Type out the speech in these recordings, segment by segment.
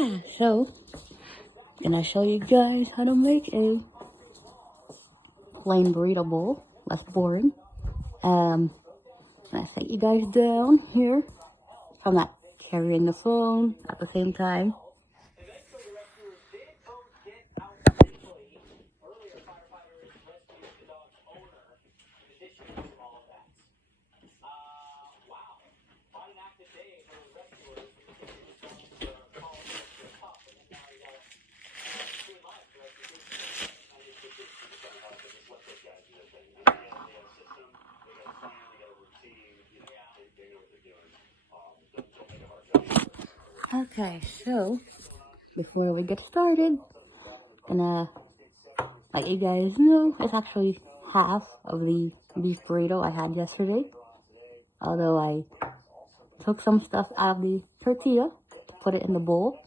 yeah, so gonna show you guys how to make a plain burrito bowl. Less boring. I set you guys down here so I'm not carrying the phone at the same time. Okay, so before we get started, gonna let you guys know it's actually half of the beef burrito I had yesterday. Although I took some stuff out of the tortilla to put it in the bowl.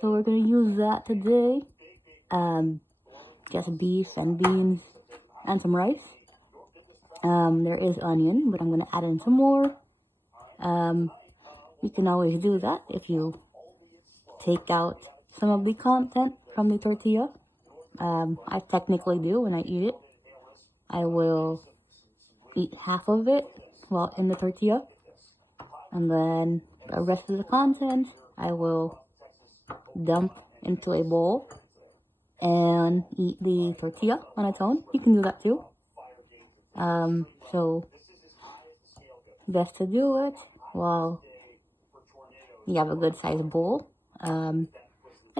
So we're gonna use that today. Just beef and beans and some rice. There is onion, but I'm gonna add in some more. You can always do that if you take out some of the content from the tortilla. I technically do when I eat it. I will eat half of it while in the tortilla, and then the rest of the content I will dump into a bowl and eat the tortilla on its own. You can do that too. So best to do it while you have a good size bowl. I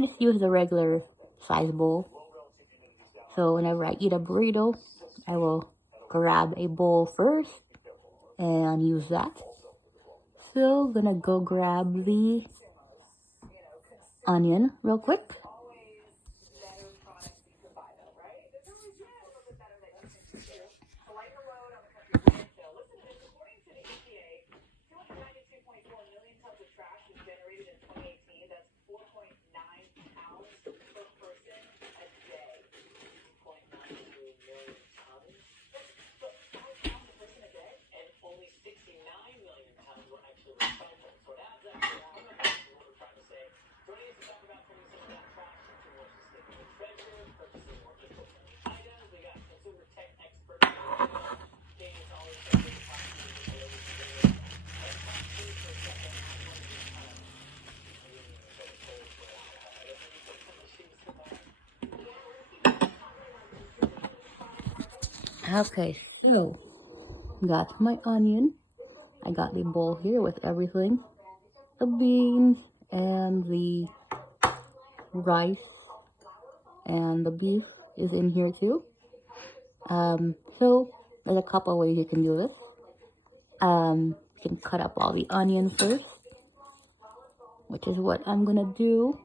just use the regular size bowl. So whenever I eat a burrito, I will grab a bowl first and use that. So gonna go grab the onion real quick. Okay, so got my onion. I got the bowl here with everything. The beans and the rice and the beef is in here too. So there's a couple ways you can do this. You can cut up all the onion first, which is what I'm gonna do.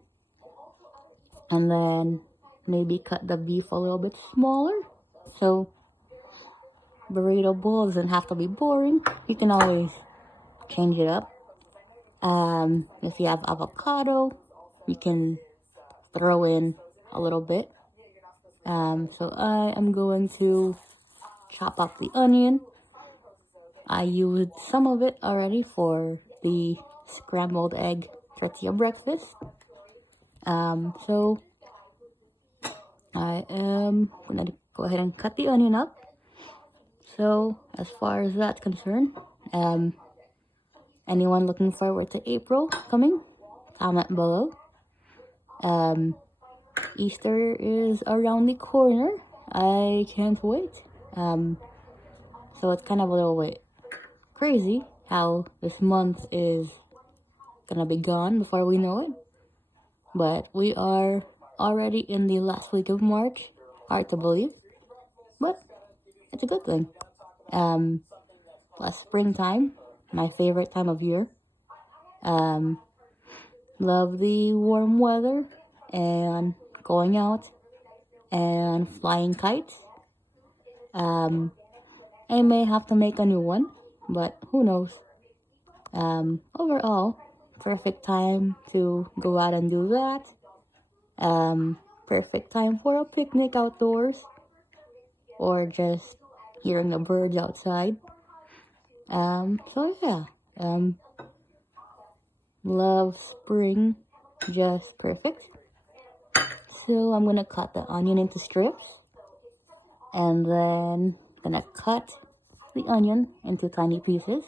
And then maybe cut the beef a little bit smaller. So burrito bowl doesn't have to be boring. You can always change it up. If you have avocado, you can throw in a little bit. So I am going to chop up the onion. I used some of it already for the scrambled egg tortilla breakfast. So I am gonna go ahead and cut the onion up. So as far as that's concerned, anyone looking forward to April coming? Comment below. Easter is around the corner. I can't wait. So it's kind of a little bit crazy how this month is gonna be gone before we know it. But we are already in the last week of March. Hard to believe, but it's a good thing. Plus springtime, my favorite time of year. Love the warm weather and going out and flying kites. I may have to make a new one, but who knows. Overall, perfect time to go out and do that. Perfect time for a picnic outdoors or just hearing the birds outside. So yeah, love spring just perfect. So I'm gonna cut the onion into strips, and then gonna cut the onion into tiny pieces.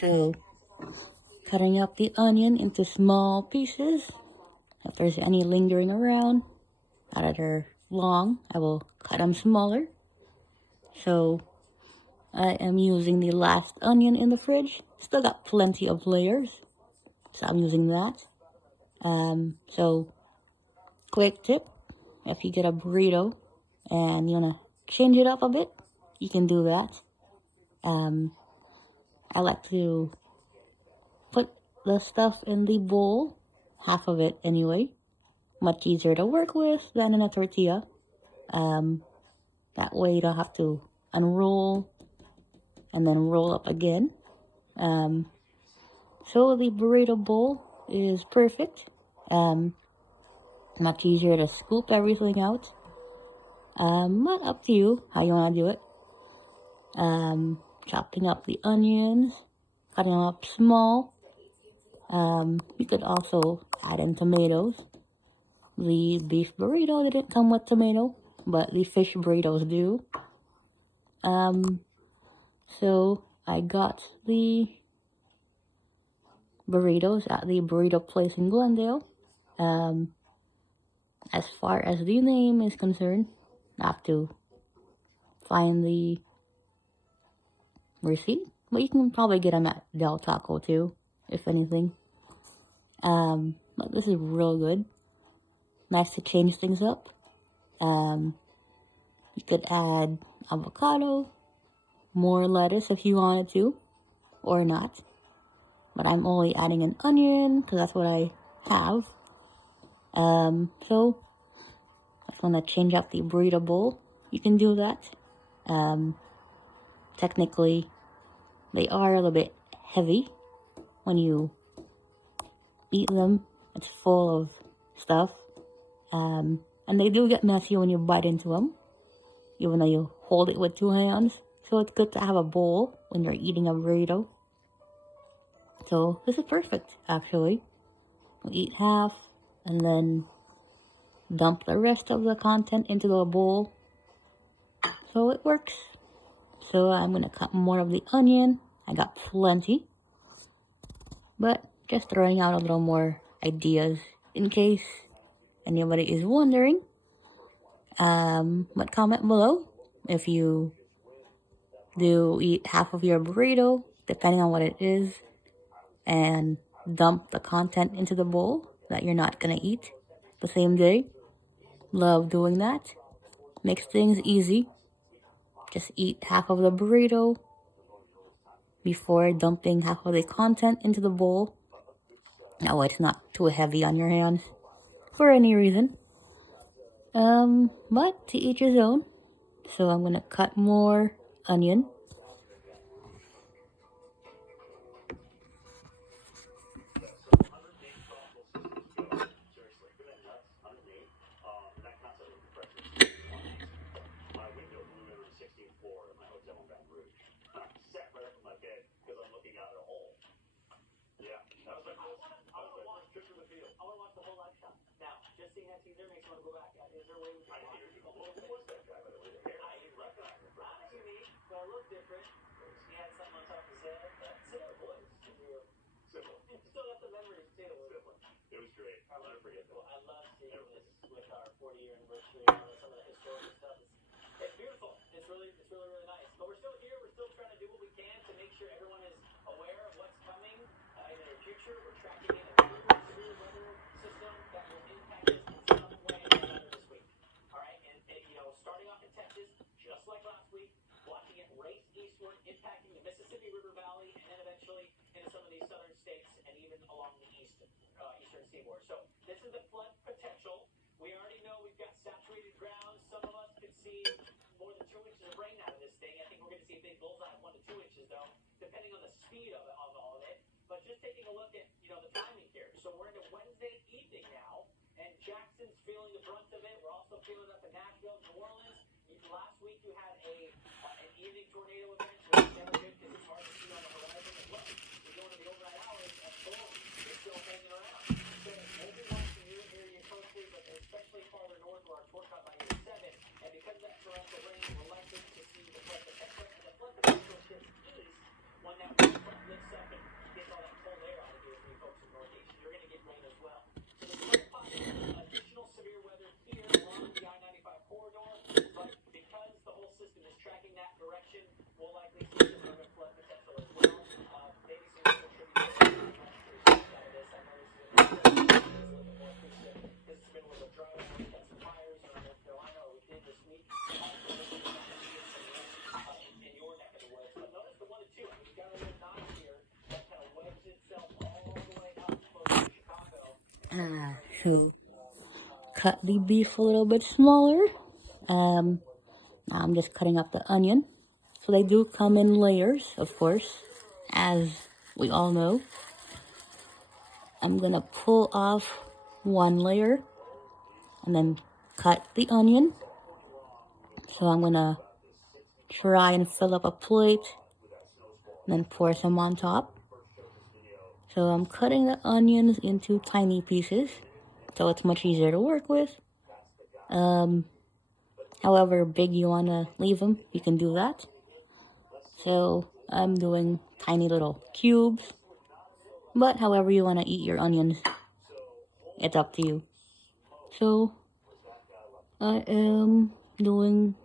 So, cutting up the onion into small pieces. If there's any lingering around, now that they're long, I will cut them smaller. So, I am using the last onion in the fridge. Still got plenty of layers, so I'm using that. So, quick tip, if you get a burrito and you want to change it up a bit, you can do that. I like to put the stuff in the bowl, half of it anyway. Much easier to work with than in a tortilla. That way you don't have to unroll and then roll up again. So the burrito bowl is perfect. Much easier to scoop everything out. But up to you how you want to do it. Chopping up the onions, cutting them up small. You could also add in tomatoes. The beef burrito didn't come with tomato, but the fish burritos do. So I got the burritos at the burrito place in Glendale. As far as the name is concerned, I have to find the receipt, but you can probably get them at Del Taco too, if anything. But this is real good. Nice to change things up. You could add avocado, more lettuce if you wanted to, or not. But I'm only adding an onion because that's what I have. So if you want to change up the burrito bowl, you can do that. technically they are a little bit heavy when you eat them. It's full of stuff. And they do get messy when you bite into them, even though you hold it with 2 hands. So it's good to have a bowl when you're eating a burrito. So this is perfect, actually. We'll eat half and then dump the rest of the content into the bowl. So it works. So I'm going to cut more of the onion. I got plenty. But just throwing out a little more ideas in case anybody is wondering. But comment below if you do eat half of your burrito, depending on what it is, and dump the content into the bowl that you're not gonna eat the same day. Love doing that. Makes things easy. Just eat half of the burrito before dumping half of the content into the bowl. That way it's not too heavy on your hands for any reason. But to each his own. So I'm gonna cut more onion. So cut the beef a little bit smaller. Now I'm just cutting up the onion. So they do come in layers, of course, as we all know. I'm gonna pull off one layer and then cut the onion. So I'm gonna try and fill up a plate and then pour some on top. So I'm cutting the onions into tiny pieces, so it's much easier to work with. However big you want to leave them, you can do that. So I'm doing tiny little cubes, but however you want to eat your onions, it's up to you. So I am doing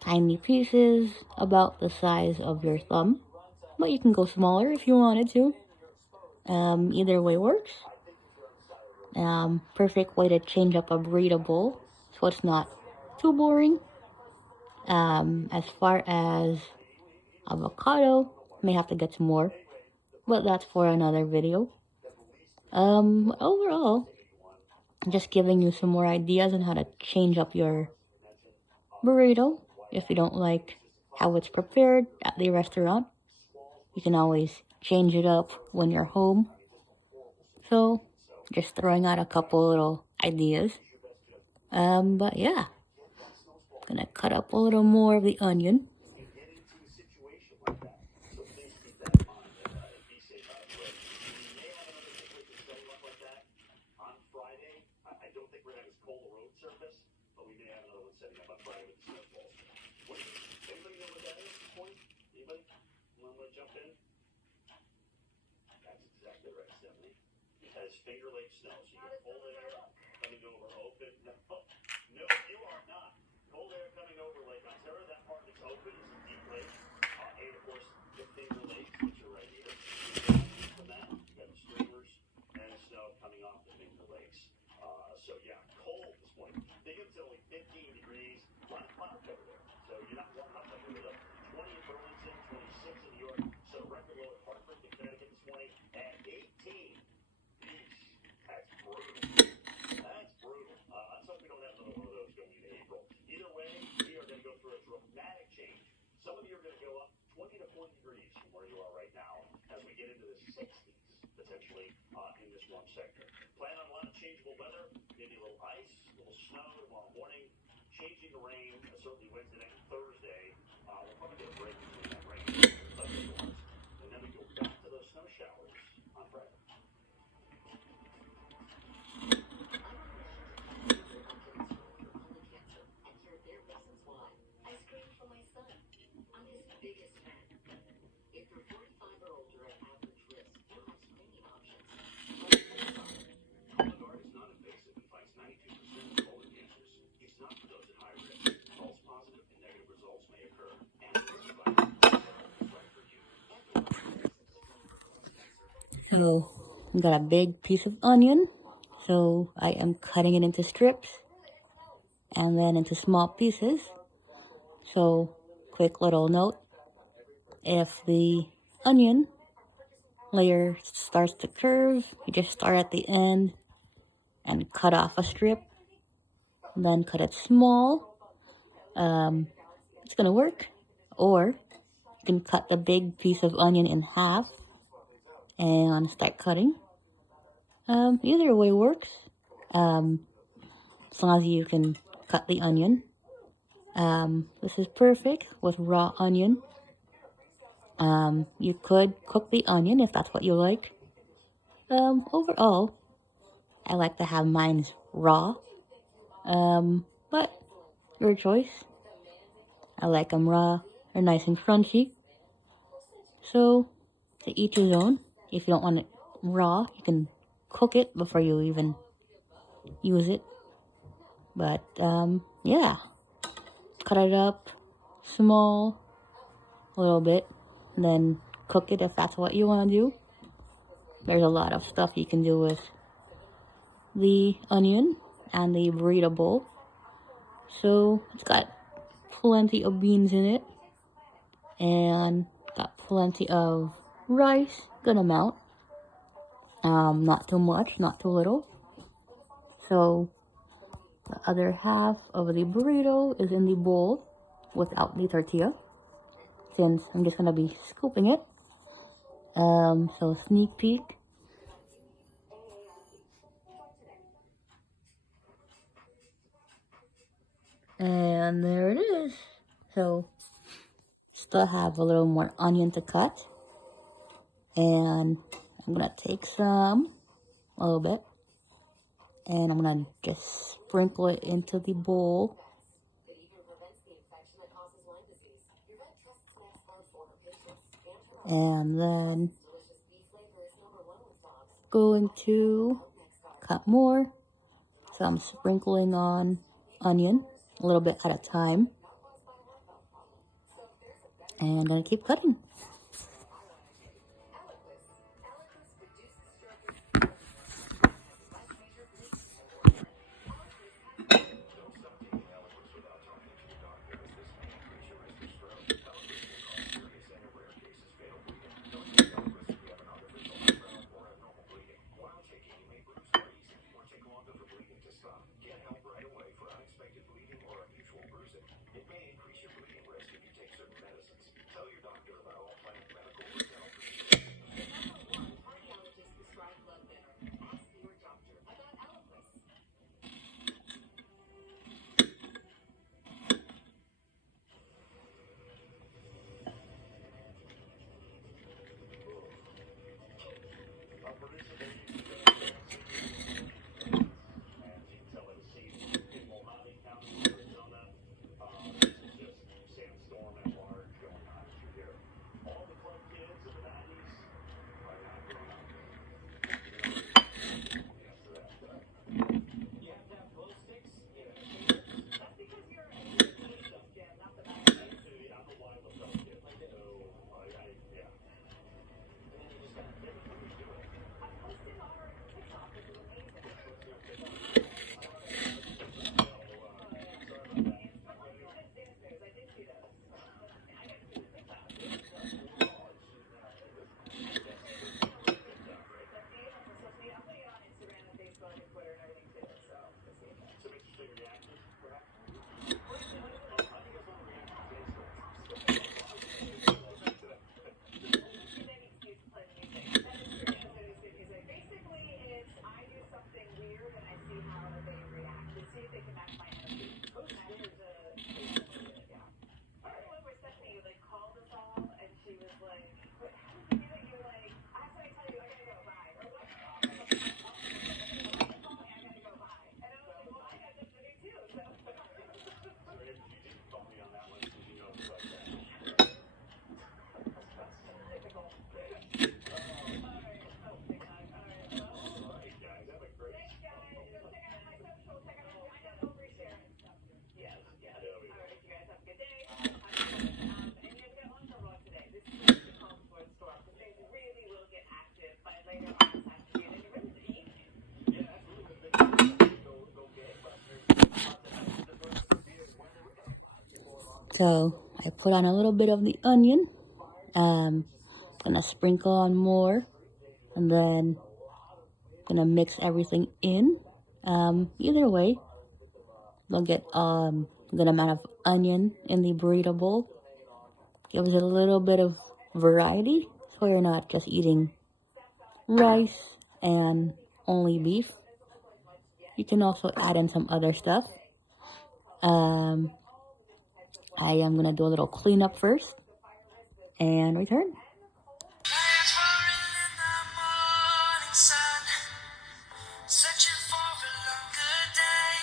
tiny pieces about the size of your thumb, but you can go smaller if you wanted to. Either way works. Perfect way to change up a burrito bowl, so it's not too boring. As far as avocado, may have to get some more, but that's for another video. Overall, just giving you some more ideas on how to change up your burrito if you don't like how it's prepared at the restaurant. You can always change it up when you're home. So, just throwing out a couple little ideas. But yeah, gonna cut up a little more of the onion. So, I got a big piece of onion. So, I am cutting it into strips and then into small pieces. So, quick little note, if the onion layer starts to curve, you just start at the end and cut off a strip, and then cut it small. It's gonna work. Or you can cut the big piece of onion in half and start cutting. Either way works. As long as you can cut the onion. This is perfect with raw onion. You could cook the onion if that's what you like. Overall, I like to have mine raw. But your choice. I like them raw. They're nice and crunchy. So, to each his own. If you don't want it raw, you can cook it before you even use it. But, yeah. Cut it up small, a little bit, and then cook it if that's what you want to do. There's a lot of stuff you can do with the onion and the burrito bowl. So it's got plenty of beans in it and got plenty of rice, good amount. Not too much, not too little. So the other half of the burrito is in the bowl without the tortilla, since I'm just gonna be scooping it. So sneak peek. And there it is. So still have a little more onion to cut. And I'm gonna take some, a little bit, and I'm gonna just sprinkle it into the bowl. And then going to cut more. So I'm sprinkling on onion a little bit at a time. And I'm gonna keep cutting. So I put on a little bit of the onion. Gonna sprinkle on more, and then gonna mix everything in. Either way, you'll get a good amount of onion in the burrito bowl. Gives it a little bit of variety, so you're not just eating rice and only beef. You can also add in some other stuff. I am gonna do a little cleanup first and return. Searching for a longer day.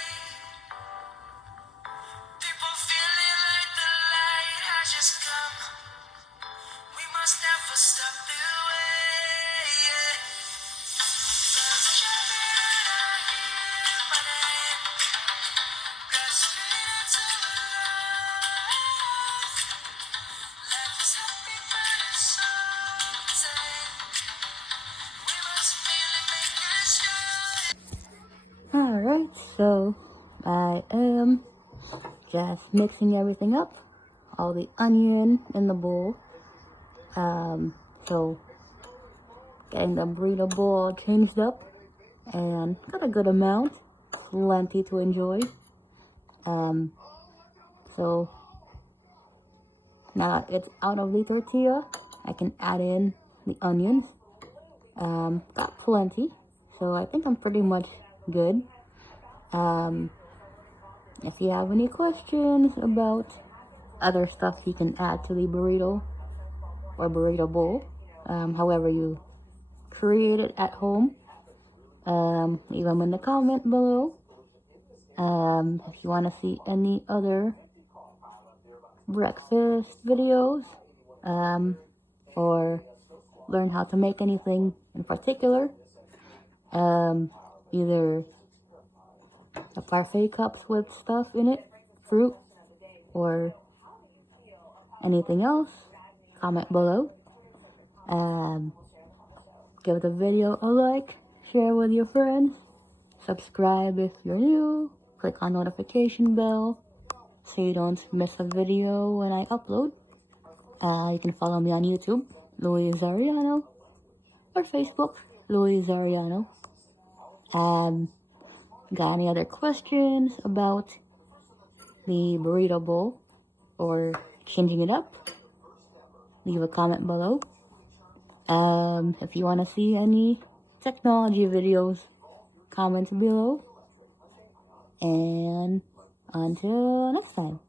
People feeling like the light has just come. We must never stop the way. Birds chirping, I hear my name. Grasping into life. Life is happy, but it's so tame. We must merely make it start. Alright, so I am just mixing everything up. All the onion in the bowl. So getting the burrito bowl changed up and got a good amount. Plenty to enjoy. So now that it's out of the tortilla, I can add in the onions. Got plenty, so I think I'm pretty much good. If you have any questions about other stuff you can add to the burrito or burrito bowl, however you create it at home, leave them in the comment below. If you want to see any other breakfast videos, or learn how to make anything in particular, either the parfait cups with stuff in it, fruit, or anything else, comment below. Give the video a like, share with your friends, subscribe if you're new, click on notification bell so you don't miss a video when I upload. You can follow me on YouTube, Louise Arellano, or Facebook, Louise Arellano. Got any other questions about the burrito bowl or changing it up? Leave a comment below. If you want to see any technology videos, comment below. And until next time.